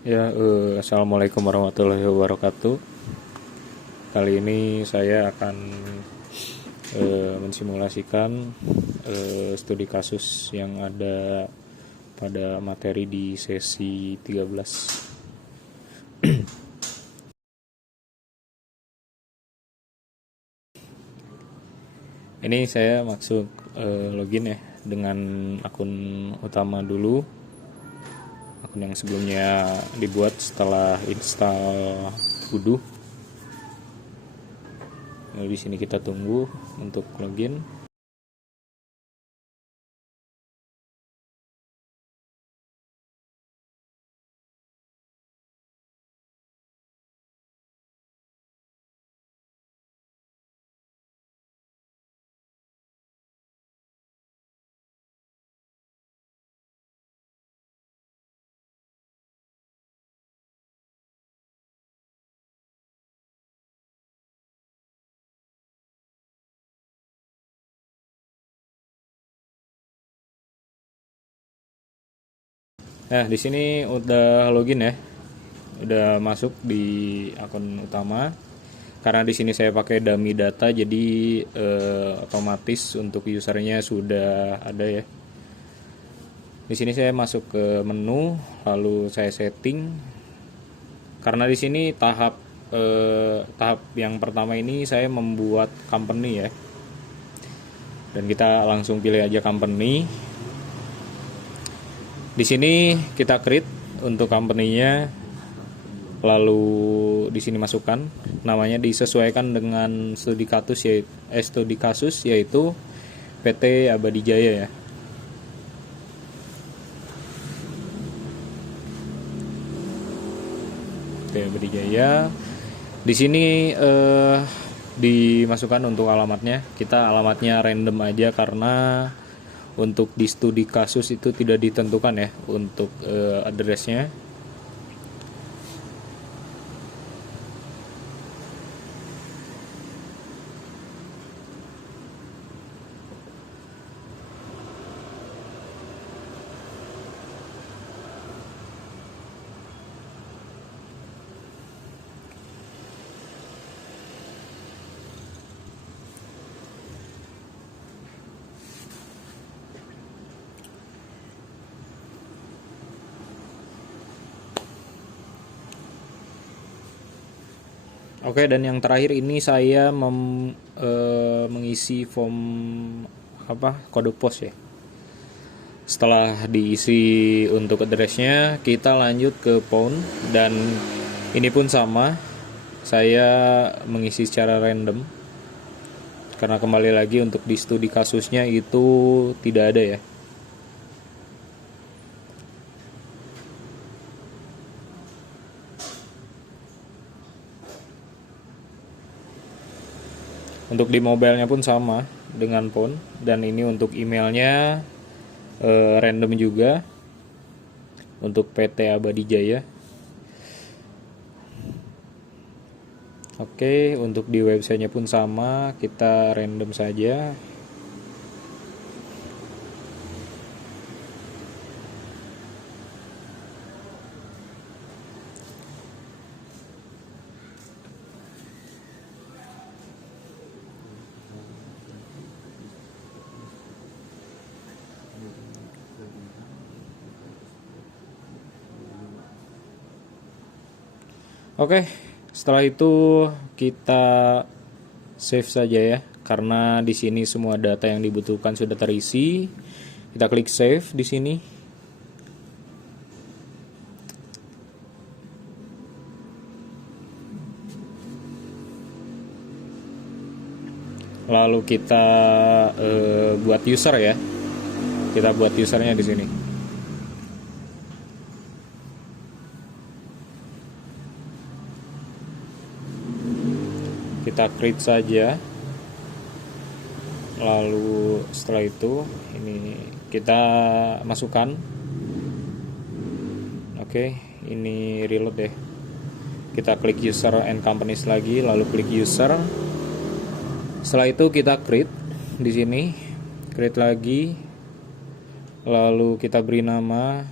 Assalamualaikum warahmatullahi wabarakatuh. Kali ini saya akan mensimulasikan studi kasus yang ada pada materi di sesi 13. Ini saya maksud login ya dengan akun utama dulu, akun yang sebelumnya dibuat setelah install Kudu. Lalu di sini kita tunggu untuk login. Nah, di sini udah login ya. Udah masuk di akun utama. Karena di sini saya pakai dummy data, jadi otomatis untuk usernya sudah ada ya. Di sini saya masuk ke menu, lalu saya setting. Karena di sini tahap yang pertama ini saya membuat company ya. Dan kita langsung pilih aja company. Di sini kita create untuk company-nya, lalu di sini masukkan namanya, disesuaikan dengan studi kasus yaitu PT Abadi Jaya ya. PT Abadi Jaya. Di sini dimasukkan untuk alamatnya. Kita alamatnya random aja karena untuk di studi kasus itu tidak ditentukan ya untuk addressnya. Oke, dan yang terakhir ini saya mengisi form kode pos ya. Setelah diisi untuk addressnya, kita lanjut ke pound, dan ini pun sama, saya mengisi secara random karena kembali lagi untuk di studi kasusnya itu tidak ada ya. Untuk di mobilenya pun sama dengan phone, dan ini untuk emailnya random juga untuk PT Abadi Jaya. Oke, untuk di websitenya pun sama, kita random saja. Oke, setelah itu kita save saja ya, karena di sini semua data yang dibutuhkan sudah terisi. Kita klik save di sini. Lalu kita buat user ya. Kita buat usernya di sini. Kita create saja. Lalu setelah itu ini kita masukkan. Oke, ini reload deh. Kita klik user and companies lagi, lalu klik user. Setelah itu kita create di sini, create lagi, lalu kita beri nama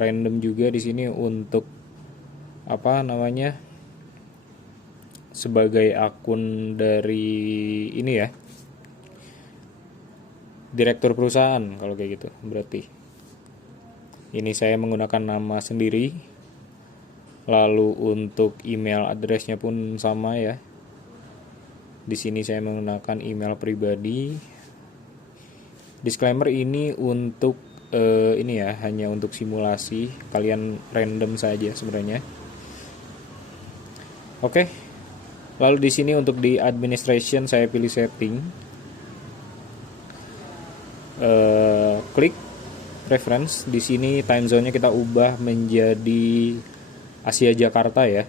random juga di sini untuk apa namanya, sebagai akun dari ini ya, direktur perusahaan kalau kayak gitu. Berarti ini saya menggunakan nama sendiri. Lalu untuk email addressnya pun sama ya. Di sini saya menggunakan email pribadi. Disclaimer ini untuk ini ya, hanya untuk simulasi, kalian random saja sebenarnya. Oke. Lalu di sini untuk di administration saya pilih setting. Klik preference. Di sini time zone-nya kita ubah menjadi Asia Jakarta ya.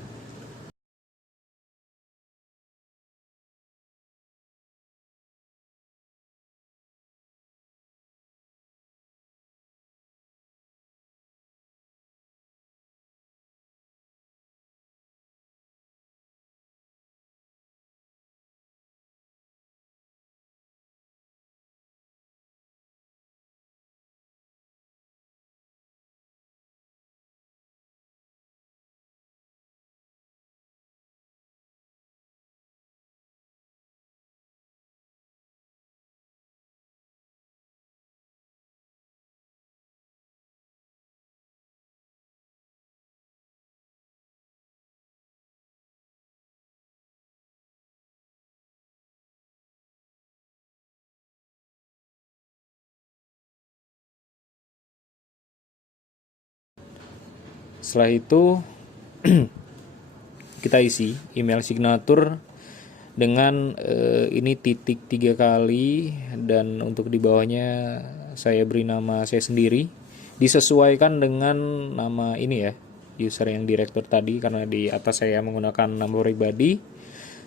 Setelah itu kita isi email signature dengan ini titik 3 kali, dan untuk di bawahnya saya beri nama saya sendiri, disesuaikan dengan nama ini ya, user yang direktur tadi, karena di atas saya menggunakan nama pribadi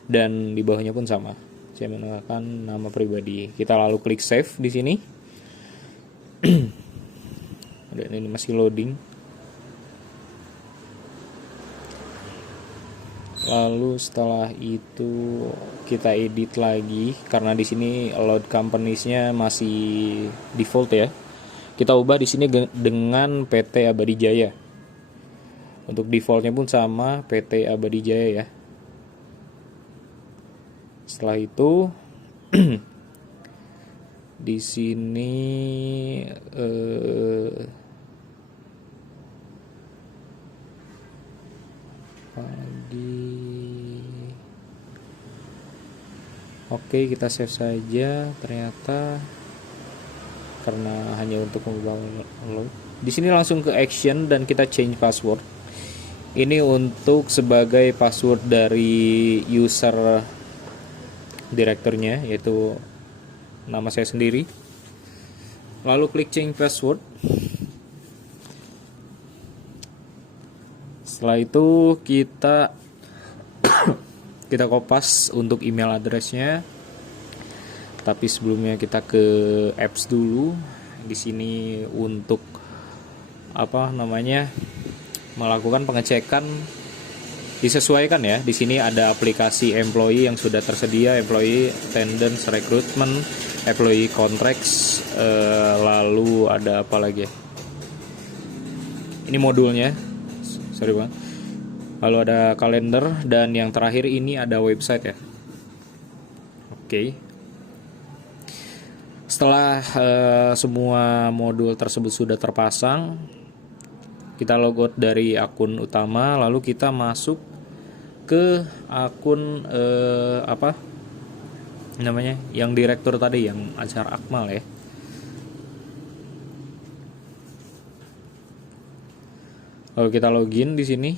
dan di bawahnya pun sama, saya menggunakan nama pribadi. Kita lalu klik save di sini. Dan ini masih loading. Lalu setelah itu kita edit lagi, karena di sini load companies-nya masih default ya. Kita ubah di sini dengan PT Abadi Jaya. Untuk defaultnya pun sama, PT Abadi Jaya ya. Setelah itu di sini oke, kita save saja. Ternyata karena hanya untuk mengubah load. Di sini langsung ke action dan kita change password. Ini untuk sebagai password dari user direkturnya, yaitu nama saya sendiri. Lalu klik change password. Setelah itu kita kopas untuk email addressnya. Tapi sebelumnya kita ke apps dulu. Di sini untuk apa namanya, melakukan pengecekan disesuaikan ya. Di sini ada aplikasi employee yang sudah tersedia, employee attendance recruitment, employee contracts, lalu ada apa lagi ya? Ini modulnya. Sorry bang. Lalu ada kalender, dan yang terakhir ini ada website ya. Oke. Setelah semua modul tersebut sudah terpasang, kita logout dari akun utama, lalu kita masuk ke akun apa namanya, yang direktur tadi, yang Azhar Akmal ya. Lalu kita login di sini.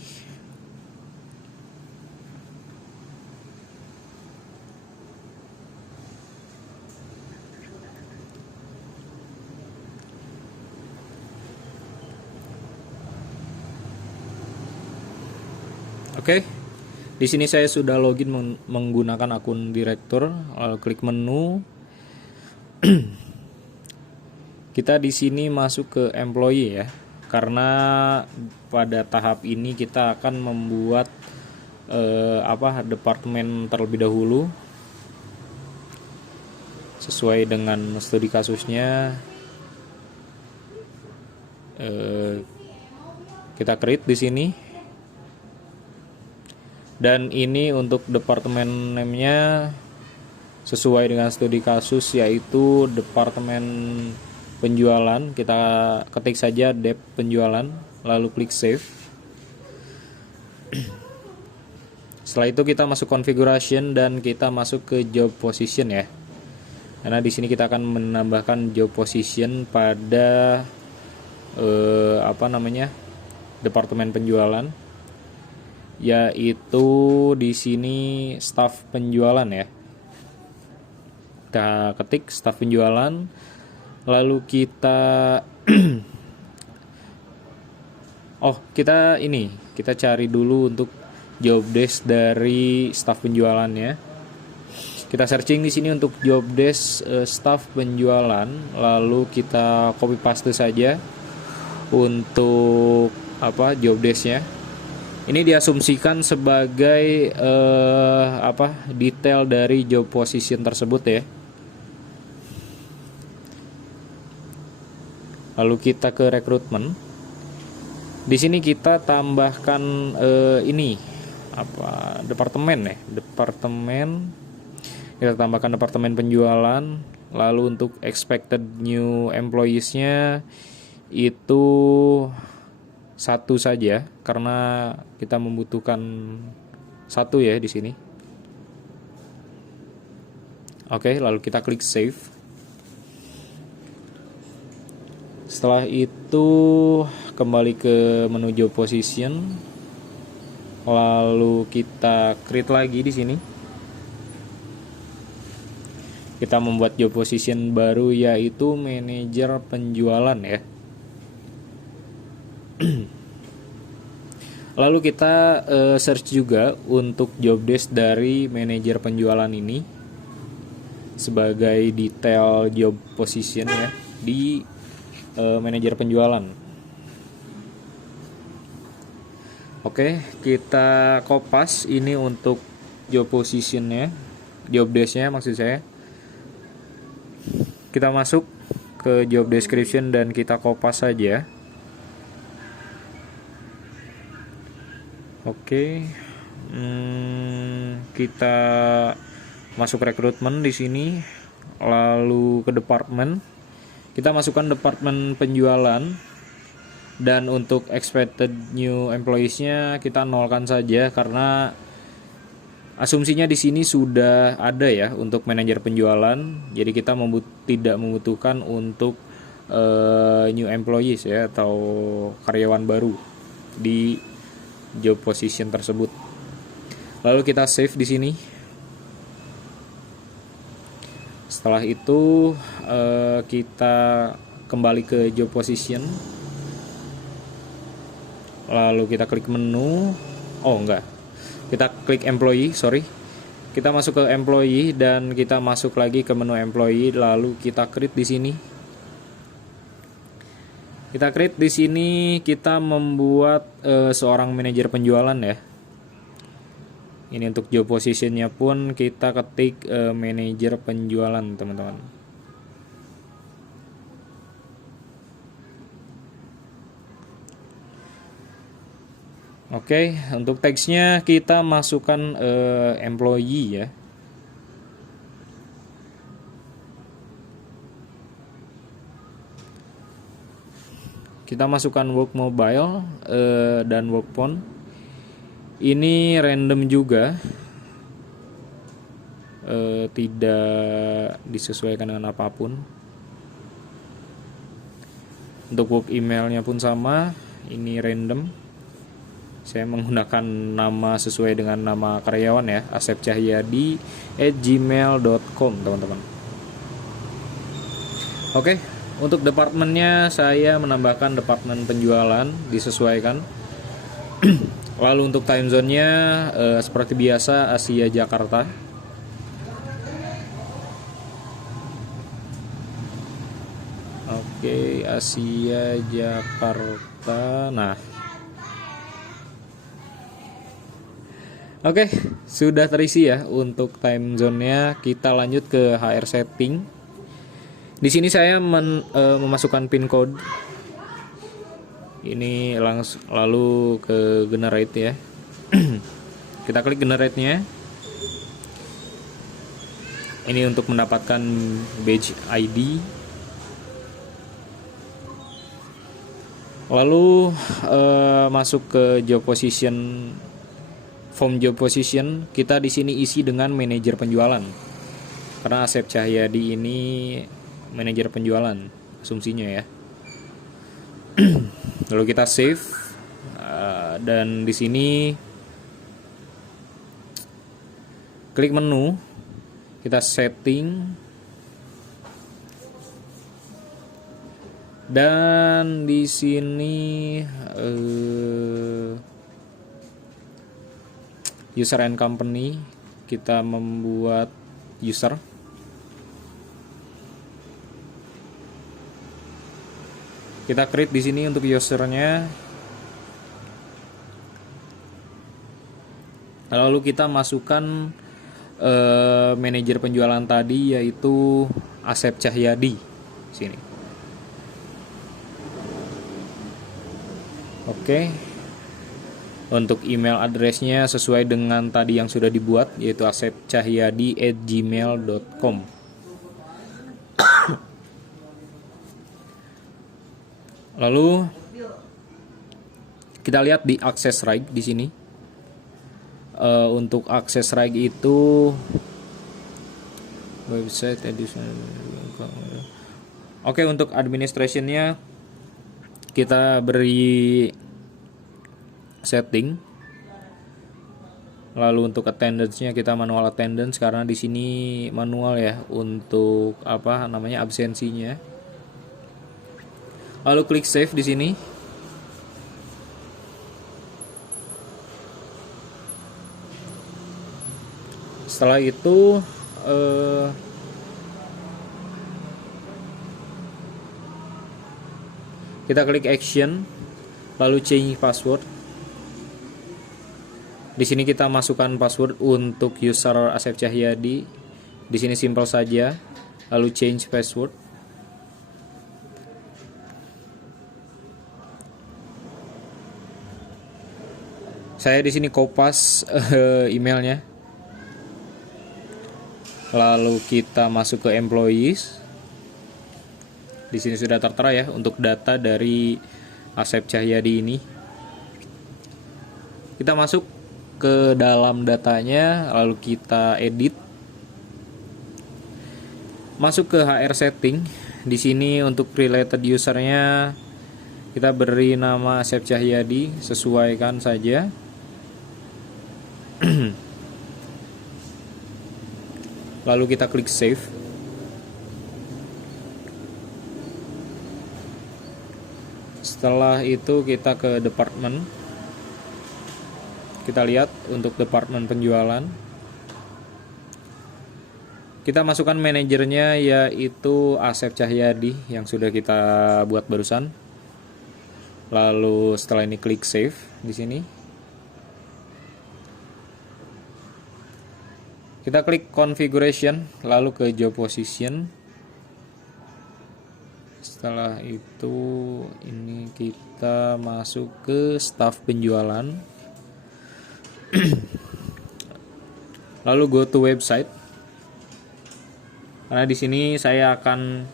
Oke. Di sini saya sudah login menggunakan akun direktur. Lalu klik menu. Kita di sini masuk ke employee ya. Karena pada tahap ini kita akan membuat departemen terlebih dahulu sesuai dengan studi kasusnya. Kita create di sini. Dan ini untuk departemen name-nya sesuai dengan studi kasus, yaitu departemen penjualan. Kita ketik saja dep penjualan, lalu klik save. Setelah itu kita masuk configuration dan kita masuk ke job position ya. Karena di sini kita akan menambahkan job position pada departemen penjualan, yaitu di sini staff penjualan ya. Kita ketik staff penjualan, lalu kita kita cari dulu untuk job desk dari staff penjualannya. Kita searching di sini untuk job desk staff penjualan, lalu kita copy paste saja untuk job desknya. Ini diasumsikan sebagai detail dari job position tersebut ya. Lalu kita ke rekrutmen. Di sini kita tambahkan departemen ya. Kita tambahkan departemen penjualan. Lalu untuk expected new employees-nya itu 1 saja, karena kita membutuhkan 1 ya di sini. Oke, lalu kita klik save. Setelah itu kembali ke menu job position, lalu kita create lagi di sini. Kita membuat job position baru, yaitu manajer penjualan ya. Lalu kita search juga untuk job desk dari manajer penjualan ini sebagai detail job position ya di manajer penjualan. Oke, kita kopas ini untuk job positionnya, job desknya maksud saya. Kita masuk ke job description dan kita kopas saja. Oke, kita masuk rekrutmen di sini, lalu ke departemen. Kita masukkan departemen penjualan, dan untuk expected new employees-nya kita nolkan saja karena asumsinya di sini sudah ada ya untuk manajer penjualan. Jadi kita tidak membutuhkan untuk new employees ya atau karyawan baru di job position tersebut. Lalu kita save di sini. Setelah itu kita kembali ke job position. Lalu kita klik menu. Kita klik employee, Kita masuk ke employee dan kita masuk lagi ke menu employee, lalu kita create di sini. Kita membuat seorang manajer penjualan ya. Ini untuk job positionnya pun kita ketik manajer penjualan, teman-teman. Oke, untuk teksnya kita masukkan employee ya. Kita masukkan work mobile dan work phone. Ini random juga, tidak disesuaikan dengan apapun. Untuk work emailnya pun sama, ini random. Saya menggunakan nama sesuai dengan nama karyawan ya, asepcahyadi@gmail.com, teman-teman. Oke. Untuk departemennya saya menambahkan departemen penjualan, disesuaikan. Lalu untuk time zone-nya seperti biasa Asia Jakarta. Oke, Asia Jakarta. Oke, sudah terisi ya untuk time zone-nya. Kita lanjut ke HR setting. Di sini saya memasukkan pin code. Ini langsung lalu ke generate ya. Kita klik generate-nya. Ini untuk mendapatkan badge ID. Lalu masuk ke job position, form job position. Kita di sini isi dengan manajer penjualan. Karena Asep Cahyadi ini manajer penjualan, asumsinya ya. Lalu kita save, dan di sini klik menu, kita setting, dan di sini user and company, kita membuat user. Kita create di sini untuk usernya. Lalu kita masukkan manajer penjualan tadi, yaitu Asep Cahyadi sini. Oke. Untuk email addressnya sesuai dengan tadi yang sudah dibuat, yaitu asepcahyadi@gmail.com. Lalu kita lihat di access right di sini. Untuk access right itu website edition. Oke, untuk administrationnya kita beri setting. Lalu untuk attendance-nya kita manual attendance, karena di sini manual ya untuk absensinya. Lalu klik save di sini. Setelah itu kita klik action, lalu change password. Di sini kita masukkan password untuk user Asep Cahyadi. Di sini simple saja. Lalu change password. Saya di sini kopas emailnya. Lalu kita masuk ke employees. Di sini sudah tertera ya untuk data dari Asep Cahyadi ini. Kita masuk ke dalam datanya, lalu kita edit. Masuk ke HR setting. Di sini untuk related usernya kita beri nama Asep Cahyadi, sesuaikan saja. Lalu kita klik save. Setelah itu kita ke department. Kita lihat untuk departemen penjualan. Kita masukkan manajernya, yaitu Asep Cahyadi yang sudah kita buat barusan. Lalu setelah ini klik save di sini. Kita klik configuration, lalu ke job position. Setelah itu ini kita masuk ke staff penjualan. Lalu go to website. Karena di sini saya akan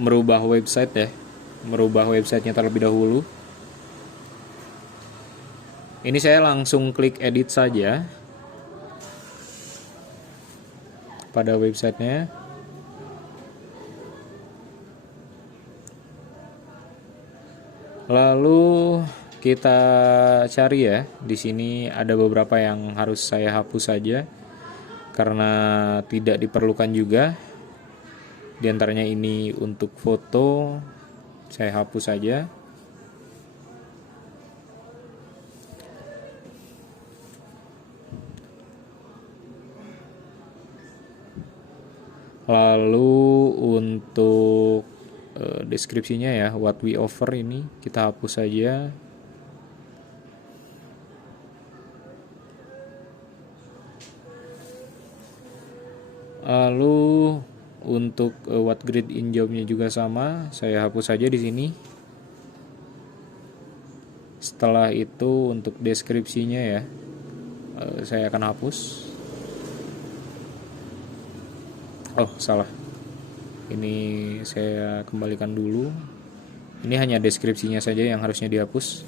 merubah website ya. Merubah websitenya terlebih dahulu. Ini saya langsung klik edit saja pada websitenya. Lalu kita cari ya. Di sini ada beberapa yang harus saya hapus saja karena tidak diperlukan juga. Di antaranya ini untuk foto, saya hapus saja. Lalu untuk deskripsinya ya, what we offer, ini kita hapus saja. Lalu Untuk what grade in jobnya juga sama, saya hapus saja di sini. Setelah itu untuk deskripsinya ya, saya akan hapus. Oh, salah. Ini saya kembalikan dulu. Ini hanya deskripsinya saja yang harusnya dihapus.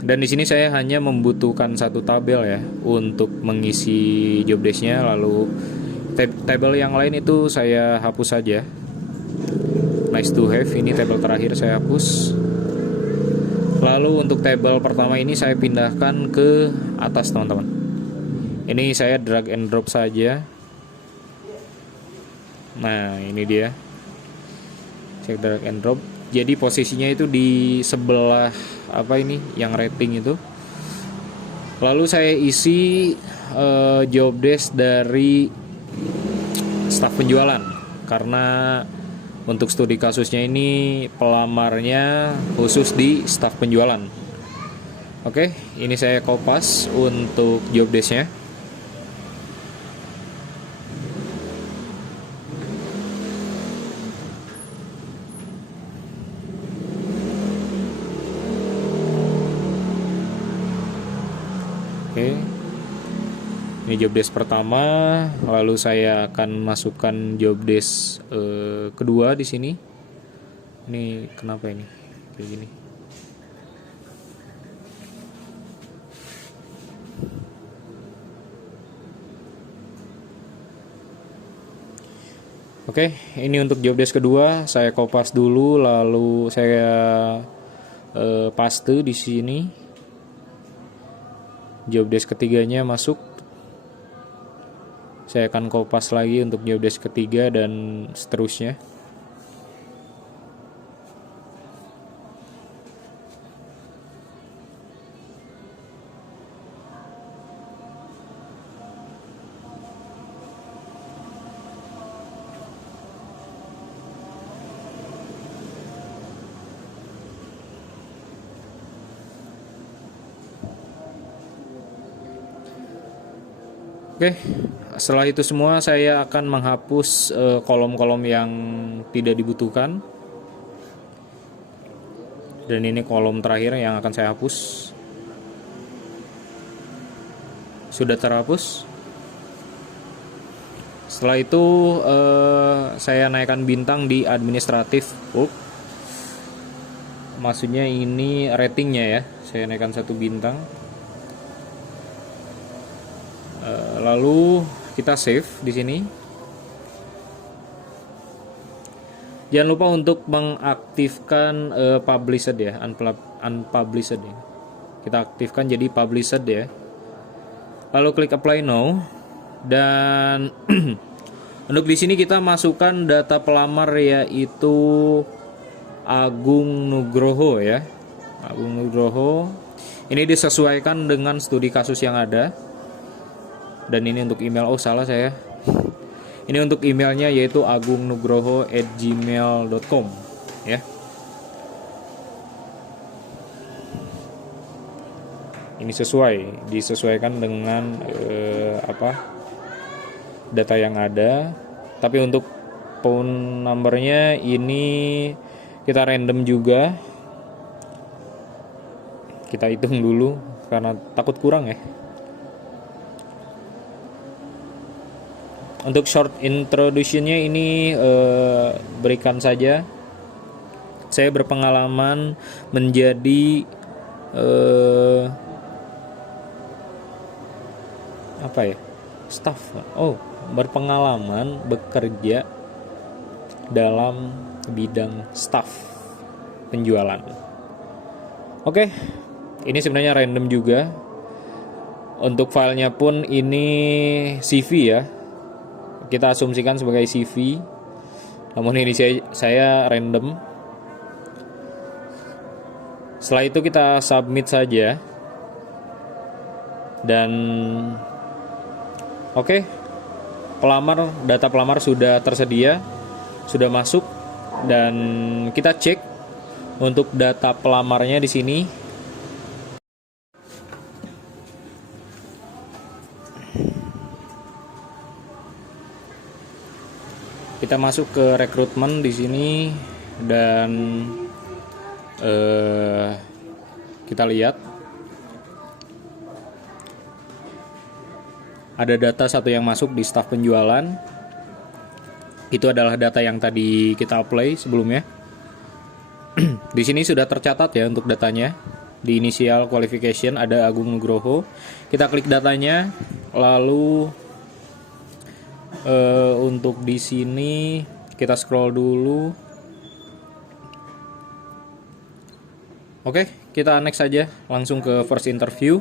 Dan di sini saya hanya membutuhkan satu tabel ya untuk mengisi job desk-nya, lalu tabel yang lain itu saya hapus saja. Nice to have, ini tabel terakhir saya hapus. Lalu untuk tabel pertama ini saya pindahkan ke atas, teman-teman. Ini saya drag and drop saja. Nah, ini dia. Saya drag and drop. Jadi posisinya itu di sebelah apa ini yang rating itu. Lalu saya isi job desk dari staf penjualan, karena untuk studi kasusnya ini pelamarnya khusus di staf penjualan. Oke, ini saya kopas untuk job desk-nya. Oke, ini job desk pertama, lalu saya akan masukkan job desk kedua di sini. Ini kenapa ini kayak gini? Oke, ini untuk job desk kedua, saya kopas dulu, lalu saya paste di sini. Job desk ketiganya masuk. Saya akan kopas lagi untuk job desk ketiga dan seterusnya. Oke, setelah itu semua saya akan menghapus kolom-kolom yang tidak dibutuhkan. Dan ini kolom terakhir yang akan saya hapus. Sudah terhapus. Setelah itu saya naikkan bintang di administratif. Maksudnya ini ratingnya ya. Saya naikkan 1 bintang. Lalu kita save di sini. Jangan lupa untuk mengaktifkan published ya, unpublished ya. Kita aktifkan jadi published ya. Lalu klik apply now. Dan untuk di sini kita masukkan data pelamar, yaitu Agung Nugroho ya. Agung Nugroho. Ini disesuaikan dengan studi kasus yang ada. Dan ini untuk email, oh salah saya. Ini untuk emailnya yaitu agungnugroho@gmail.com ya. Ini disesuaikan dengan data yang ada. Tapi untuk phone numbernya ini kita random juga. Kita hitung dulu karena takut kurang ya. Untuk short introduction-nya ini berikan saja. Saya berpengalaman menjadi staff. Berpengalaman bekerja dalam bidang staff penjualan. Oke, ini sebenarnya random juga. Untuk filenya pun ini CV ya. Kita asumsikan sebagai CV, namun ini saya random. Setelah itu kita submit saja. Dan oke, data pelamar sudah tersedia, sudah masuk. Dan kita cek untuk data pelamarnya di sini. Kita masuk ke rekrutmen di sini dan kita lihat ada data satu yang masuk di staf penjualan. Itu adalah data yang tadi kita apply sebelumnya. Di sini sudah tercatat ya untuk datanya. Di initial qualification ada Agung Nugroho. Kita klik datanya, lalu untuk di sini kita scroll dulu. Oke, kita next saja langsung ke first interview.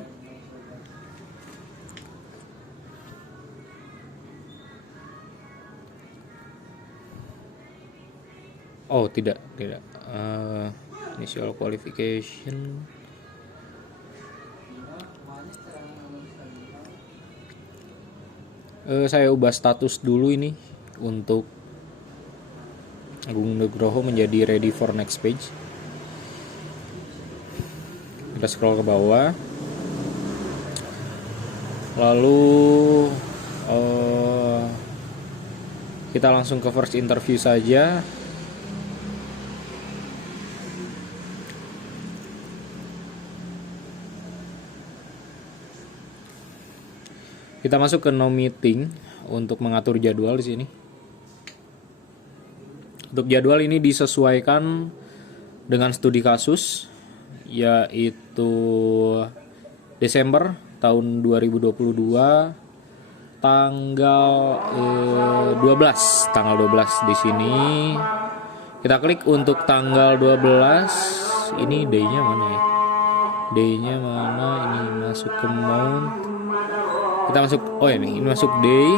Oh, tidak. Initial qualification. Saya ubah status dulu ini untuk Agung Nugroho menjadi ready for next page. Kita scroll ke bawah. Lalu kita langsung ke first interview saja. Kita masuk ke no meeting untuk mengatur jadwal di sini. Untuk jadwal ini disesuaikan dengan studi kasus, yaitu Desember tahun 2022 tanggal 12 di sini. Kita klik untuk tanggal 12. Ini day-nya mana ya? Day-nya mana? Ini masuk ke month. Kita masuk, ini masuk day.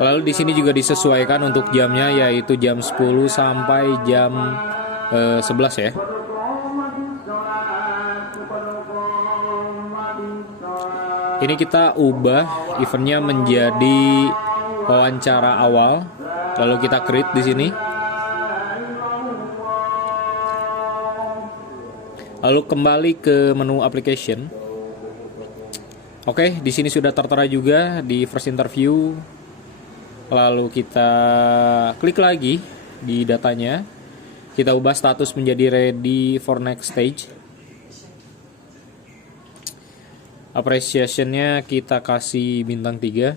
Lalu di sini juga disesuaikan untuk jamnya, yaitu jam 10 sampai jam 11 ya. Ini kita ubah eventnya menjadi wawancara awal. Lalu kita create di sini. Lalu kembali ke menu application. Oke, di sini sudah tertera juga di first interview. Lalu kita klik lagi di datanya. Kita ubah status menjadi ready for next stage. Appreciation-nya kita kasih bintang 3.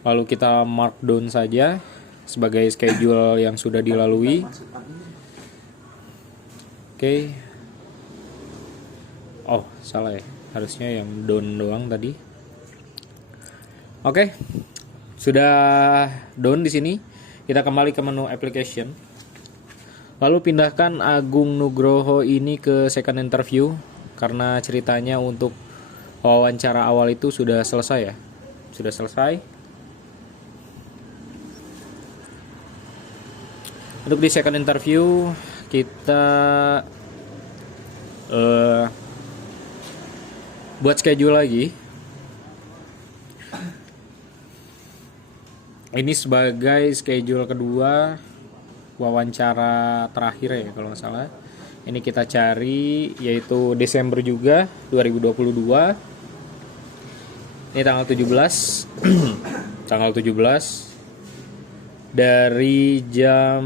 Lalu kita markdown saja sebagai schedule yang sudah dilalui. Oke. Oh, salah ya. Harusnya yang down doang tadi. Oke. Sudah down di sini. Kita kembali ke menu application. Lalu pindahkan Agung Nugroho ini ke second interview karena ceritanya untuk wawancara awal itu sudah selesai ya. Sudah selesai. Untuk di second interview kita buat schedule lagi. Ini sebagai schedule kedua wawancara terakhir ya kalau nggak salah. Ini kita cari yaitu Desember juga 2022. Ini tanggal 17. Tanggal 17 dari jam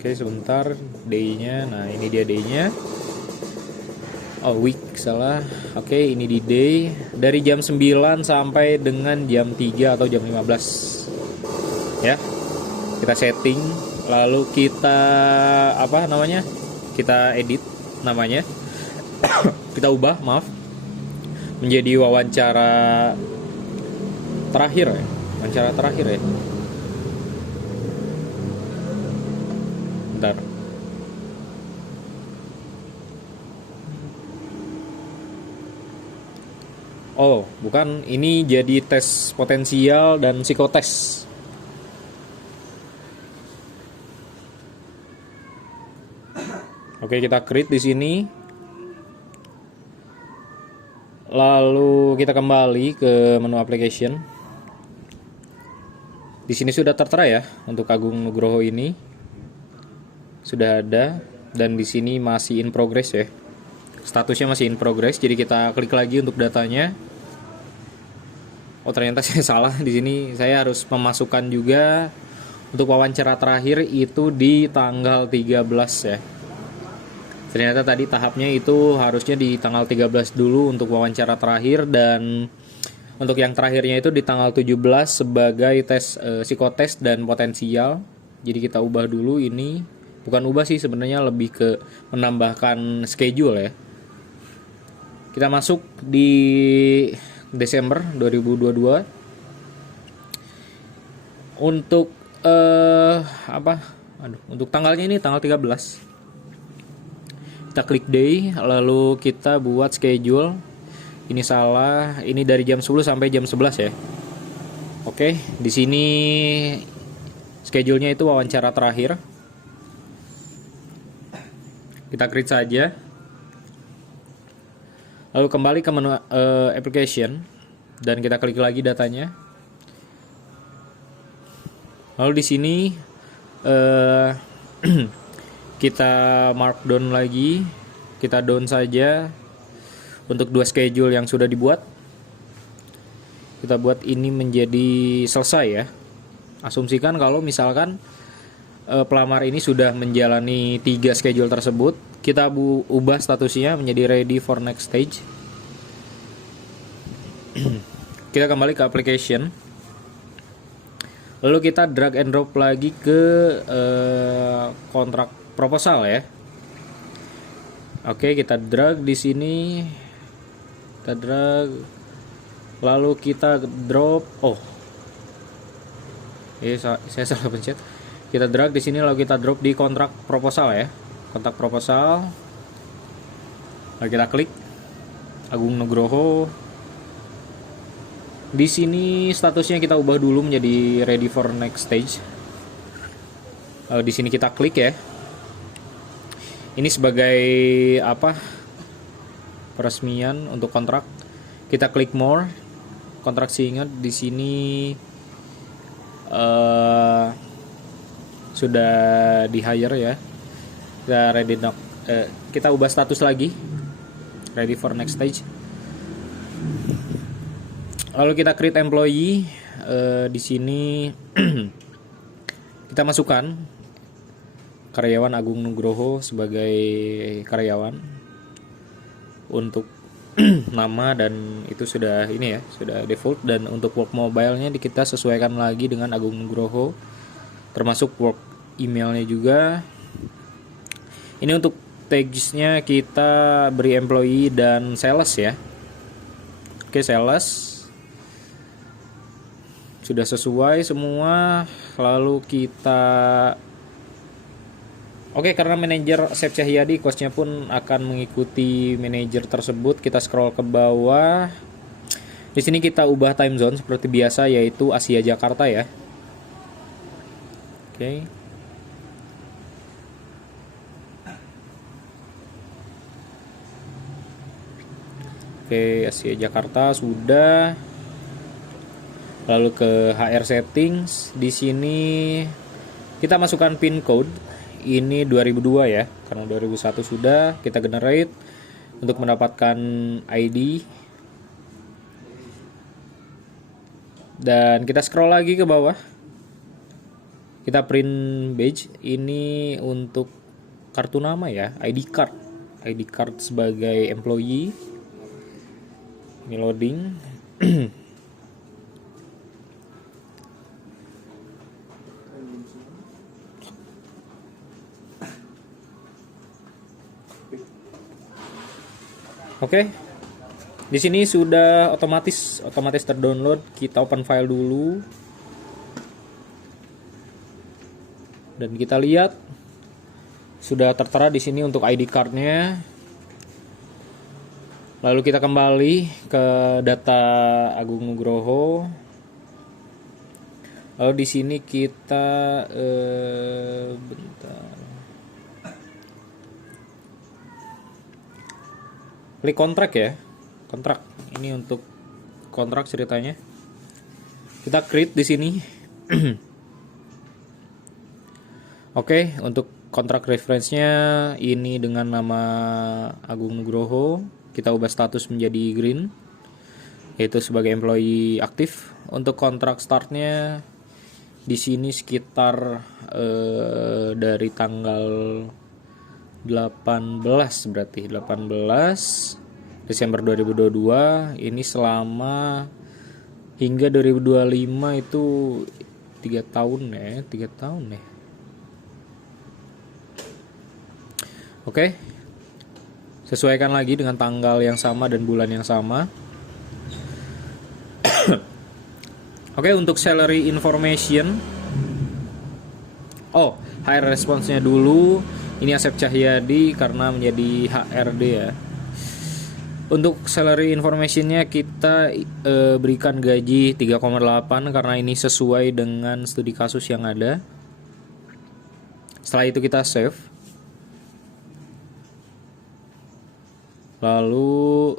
sebentar day-nya. Nah, ini dia day-nya. Oh, week salah. Ini di day dari jam 9 sampai dengan jam 3 atau jam 15. Ya. Kita setting, lalu kita Kita edit namanya. Kita ubah, menjadi wawancara terakhir ya. Wawancara terakhir ya. Bentar. Oh, bukan. Ini jadi tes potensial dan psikotes. Oke, kita create di sini. Lalu kita kembali ke menu application. Di sini sudah tertera ya untuk Agung Nugroho ini. Sudah ada dan di sini masih in progress ya. Statusnya masih in progress, jadi kita klik lagi untuk datanya. Oh ternyata saya salah di sini. Saya harus memasukkan juga untuk wawancara terakhir itu di tanggal 13 ya. Ternyata tadi tahapnya itu harusnya di tanggal 13 dulu untuk wawancara terakhir, dan untuk yang terakhirnya itu di tanggal 17 sebagai tes psikotes dan potensial. Jadi kita ubah dulu ini. Bukan ubah sih sebenarnya, lebih ke menambahkan schedule ya. Kita masuk di Desember 2022. Untuk untuk tanggalnya ini tanggal 13. Kita klik day, lalu kita buat schedule. Ini salah, ini dari jam 10 sampai jam 11 ya. Oke, di sini schedule-nya itu wawancara terakhir. Kita create saja. Lalu kembali ke menu application dan kita klik lagi datanya. Lalu di sini kita markdown lagi, kita down saja untuk 2 schedule yang sudah dibuat. Kita buat ini menjadi selesai ya. Asumsikan kalau misalkan pelamar ini sudah menjalani 3 schedule tersebut, kita ubah statusnya menjadi ready for next stage. Kita kembali ke application. Lalu kita drag and drop lagi ke kontrak proposal ya. Oke, kita drag di sini. Kita drag. Lalu kita drop. Saya salah pencet. Kita drag di sini lalu kita drop di kontrak proposal ya. Kontrak proposal. Lalu kita klik Agung Nugroho. Di sini statusnya kita ubah dulu menjadi ready for next stage. Di sini kita klik ya. Ini sebagai peresmian untuk kontrak. Kita klik more. Kontrak ingat di sini sudah di hire ya. Kita ready now. Kita ubah status lagi. Ready for next stage. Lalu kita create employee. Di sini kita masukkan karyawan Agung Nugroho sebagai karyawan untuk nama, dan itu sudah ini ya, sudah default. Dan untuk work mobile-nya kita sesuaikan lagi dengan Agung Nugroho, termasuk work emailnya juga. Ini untuk tags-nya kita beri employee dan sales ya. Oke, sales sudah sesuai semua. Lalu kita karena manajer Asep Cahyadi, coach-nya pun akan mengikuti manajer tersebut. Kita scroll ke bawah. Di sini kita ubah time zone seperti biasa, yaitu Asia Jakarta ya. Oke, Asia Jakarta sudah. Lalu ke HR settings. Di sini kita masukkan pin code. Ini 2002 ya, karena 2001 sudah. Kita generate untuk mendapatkan ID. Dan kita scroll lagi ke bawah. Kita print badge. Ini untuk kartu nama ya, ID card. ID card sebagai employee. Ini loading. Oke. Di sini sudah otomatis terdownload. Kita open file dulu. Dan kita lihat sudah tertera di sini untuk ID card-nya. Lalu kita kembali ke data Agung Nugroho. Lalu di sini kita klik kontrak ya. Kontrak. Ini untuk kontrak ceritanya. Kita create di sini. Oke, untuk kontrak reference-nya ini dengan nama Agung Nugroho. Kita ubah status menjadi green. yaitu sebagai employee aktif. Untuk kontrak startnya di sini sekitar dari tanggal 18, berarti 18 Desember 2022, ini selama hingga 2025 itu 3 tahun ya, 3 tahun ya. Oke. Sesuaikan lagi dengan tanggal yang sama dan bulan yang sama. Oke, untuk salary information. Oh, hire response-nya dulu. Ini Asep Cahyadi karena menjadi HRD ya. Untuk salary information-nya kita berikan gaji 3,8 karena ini sesuai dengan studi kasus yang ada. Setelah itu kita save. Lalu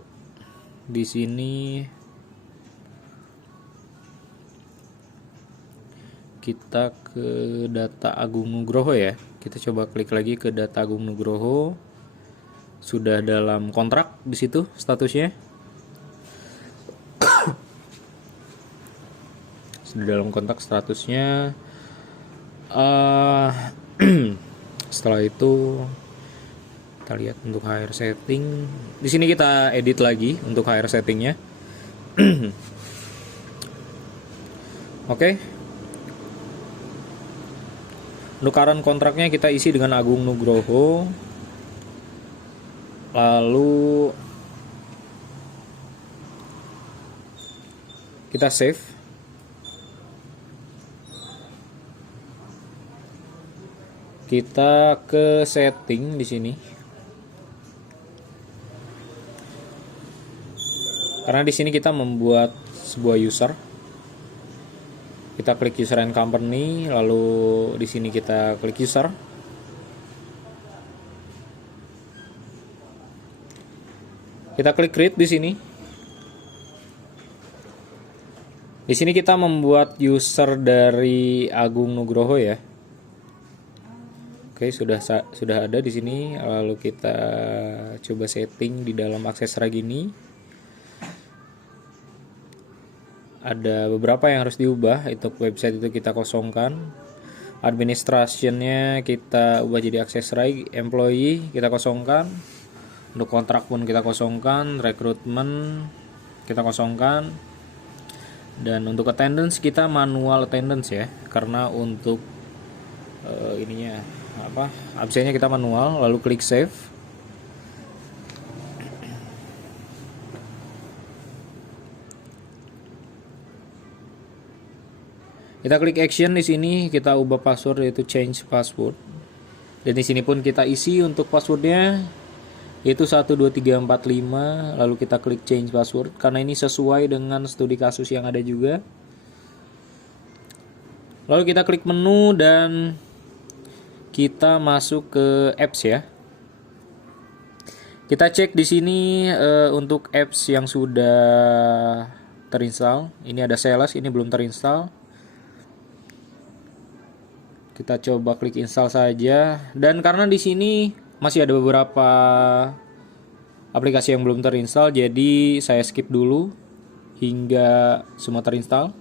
di sini kita ke data Agung Nugroho ya. Kita coba klik lagi ke data Agung Nugroho. Sudah dalam kontrak di situ statusnya. Sudah dalam kontrak statusnya. Setelah itu kita lihat untuk HR setting. Di sini kita edit lagi untuk HR settingnya. Oke. Nukaran kontraknya kita isi dengan Agung Nugroho. Lalu kita save. Kita ke setting di sini. Karena di sini kita membuat sebuah user. Kita klik user and company, lalu di sini kita klik user. Kita klik create di sini. Di sini kita membuat user dari Agung Nugroho ya. Oke, sudah ada di sini. Lalu kita coba setting di dalam Aksesra gini. Ada beberapa yang harus diubah. Untuk website itu kita kosongkan. Administrationnya kita ubah jadi Aksesra employee, kita kosongkan. Untuk kontrak pun kita kosongkan. Rekrutmen kita kosongkan. Dan untuk attendance kita manual attendance ya. Karena untuk absennya kita manual. Lalu klik save. Kita klik action di sini, kita ubah password yaitu change password. Dan di sini pun kita isi untuk passwordnya yaitu 12345, lalu kita klik change password karena ini sesuai dengan studi kasus yang ada juga. Lalu kita klik menu dan kita masuk ke apps ya. Kita cek di sini untuk apps yang sudah terinstall. Ini ada Sales, ini belum terinstall. Kita coba klik install saja. Dan karena di sini masih ada beberapa aplikasi yang belum terinstall, jadi saya skip dulu hingga semua terinstall.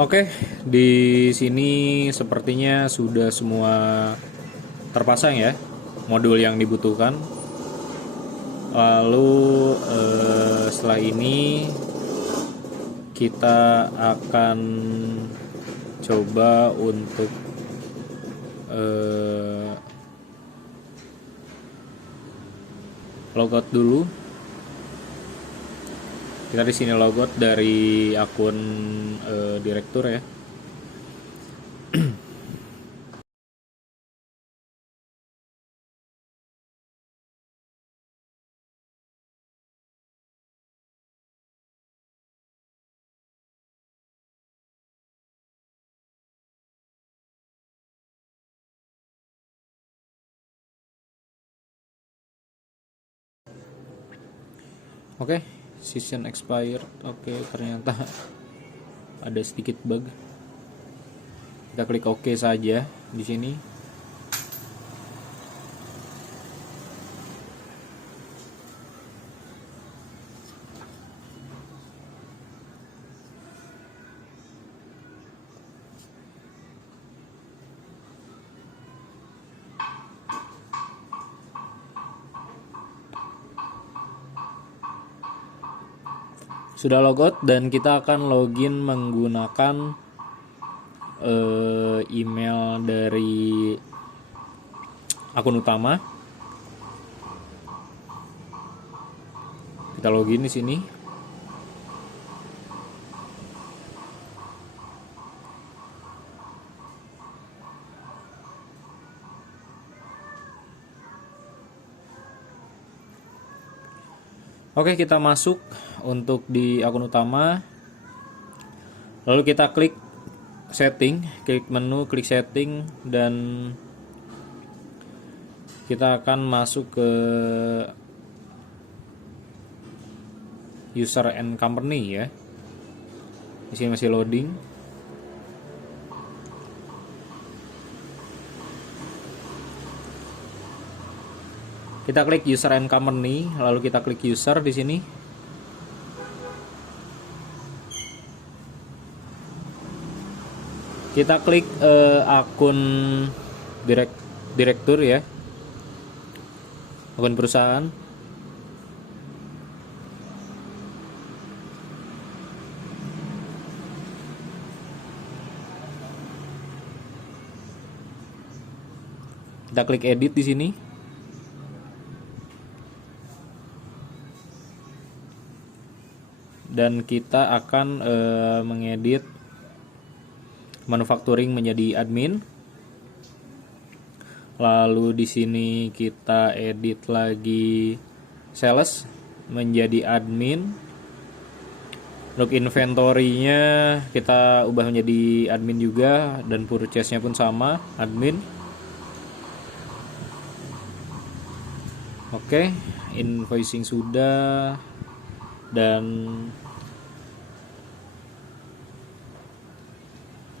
Oke, di sini sepertinya sudah semua terpasang ya modul yang dibutuhkan. Lalu setelah ini kita akan coba untuk logout dulu. Kita di sini logout dari akun direktur ya. Oke, session expired. Oke, ternyata ada sedikit bug. Kita klik OK saja di sini. Sudah logout dan kita akan login menggunakan email dari akun utama. Kita login di sini. Oke, kita masuk untuk di akun utama. Lalu kita klik setting, klik menu, klik setting, dan kita akan masuk ke user and company ya. Di sini masih loading. Kita klik user and company, lalu kita klik user di sini. Kita klik akun direktur ya. Akun perusahaan. Kita klik edit di sini. Dan kita akan mengedit manufacturing menjadi admin. Lalu di sini kita edit lagi sales menjadi admin. Untuk inventory-nya kita ubah menjadi admin juga, dan purchase-nya pun sama, admin. Oke, invoicing sudah, dan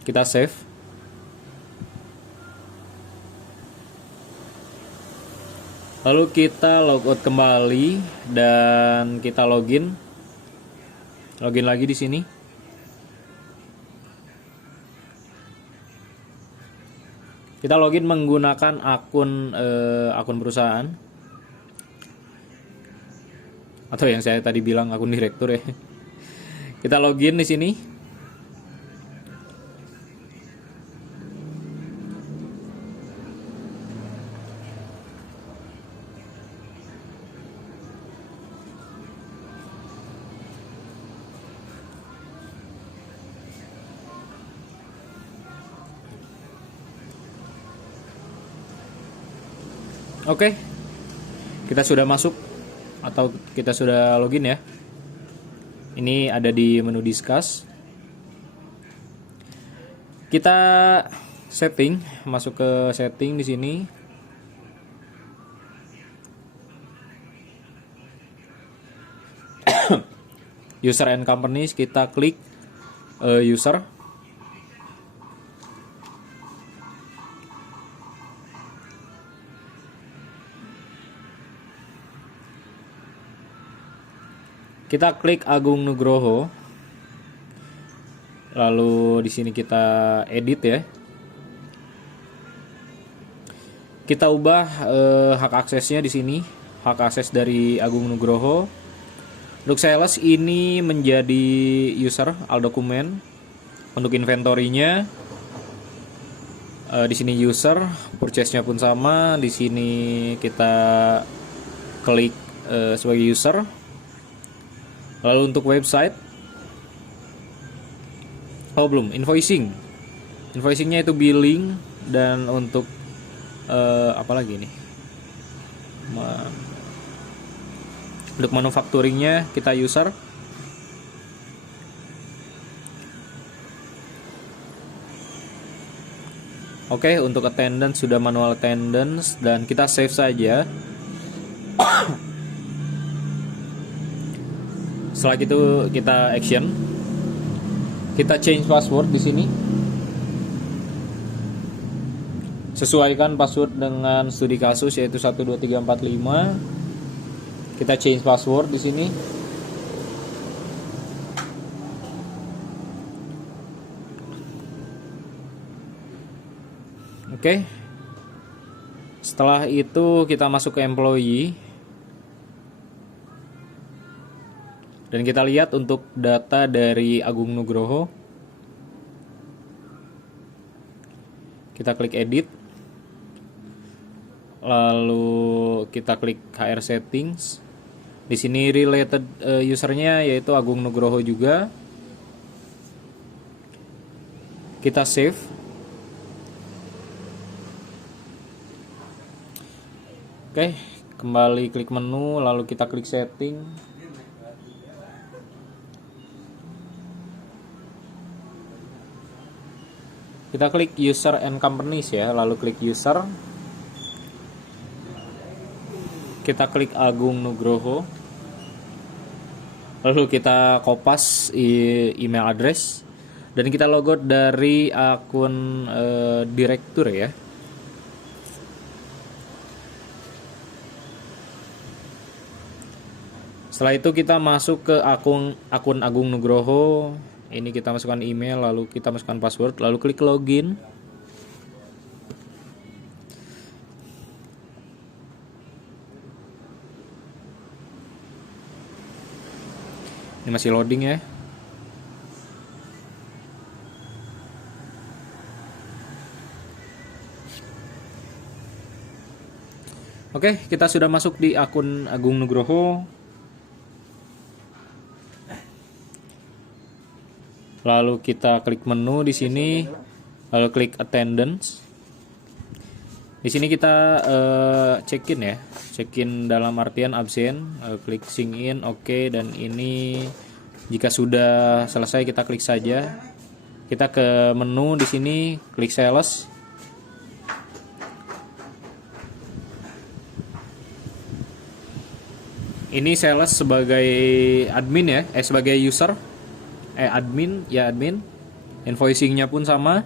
kita save. Lalu kita logout kembali dan kita login lagi di sini. Kita login menggunakan akun perusahaan, atau yang saya tadi bilang akun direktur ya. Kita login di sini. Oke, kita sudah masuk atau kita sudah login ya. Ini ada di menu discuss. Kita setting, masuk ke setting di sini. User and companies, kita klik user. Kita klik Agung Nugroho. Lalu di sini kita edit ya. Kita ubah hak aksesnya di sini, hak akses dari Agung Nugroho. Untuk sales ini menjadi user Aldokumen. Untuk inventory-nya di sini user, purchase-nya pun sama. Di sini kita klik sebagai user. Lalu untuk website, belum, invoicing. Invoicingnya itu billing, dan untuk apa lagi nih? Untuk manufacturingnya kita user. Oke, untuk attendance sudah manual attendance dan kita save saja. Setelah itu kita action. Kita change password di sini. Sesuaikan password dengan studi kasus yaitu 12345. Kita change password di sini. Oke. Setelah itu kita masuk ke employee. Dan kita lihat untuk data dari Agung Nugroho. Kita klik edit. Lalu kita klik HR settings. Di sini related usernya yaitu Agung Nugroho juga. Kita save. Oke, kembali klik menu lalu kita klik setting. Kita klik user and companies ya, lalu klik user. Kita klik Agung Nugroho. Lalu kita kopas email address dan kita logout dari akun direktur ya. Setelah itu kita masuk ke akun Agung Nugroho. Ini kita masukkan email, lalu kita masukkan password, lalu klik login. Ini masih loading ya. Oke, kita sudah masuk di akun Agung Nugroho. Lalu kita klik menu di sini, lalu klik attendance. Di sini kita check-in ya, check-in dalam artian absen. Klik sign in, oke, dan ini jika sudah selesai kita klik saja. Kita ke menu di sini, klik sales. Ini sales sebagai admin ya, sebagai user, admin ya, admin. Invoicingnya pun sama.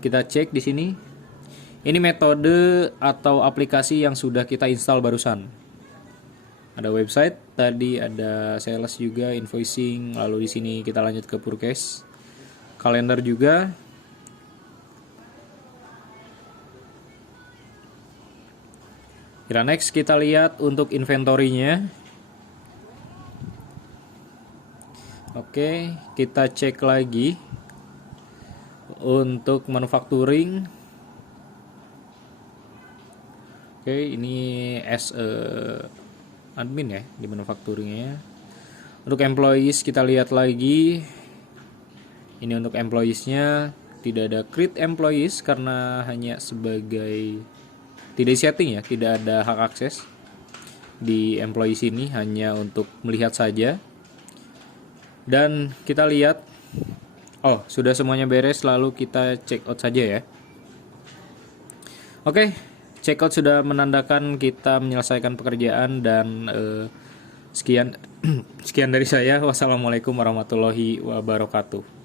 Kita cek di sini. Ini metode atau aplikasi yang sudah kita install barusan. Ada website, tadi ada sales juga, invoicing, lalu di sini kita lanjut ke purchase. Kalender juga. Kita next, kita lihat untuk inventory-nya. Oke, kita cek lagi untuk manufacturing. Oke, ini as admin ya di manufacturingnya. Untuk employees kita lihat lagi. Ini untuk employees-nya tidak ada create employees karena hanya sebagai tidak setting ya, tidak ada hak akses di employees ini, hanya untuk melihat saja. Dan kita lihat, sudah semuanya beres, lalu kita check out saja ya. Oke, check out sudah menandakan kita menyelesaikan pekerjaan dan sekian dari saya. Wassalamualaikum warahmatullahi wabarakatuh.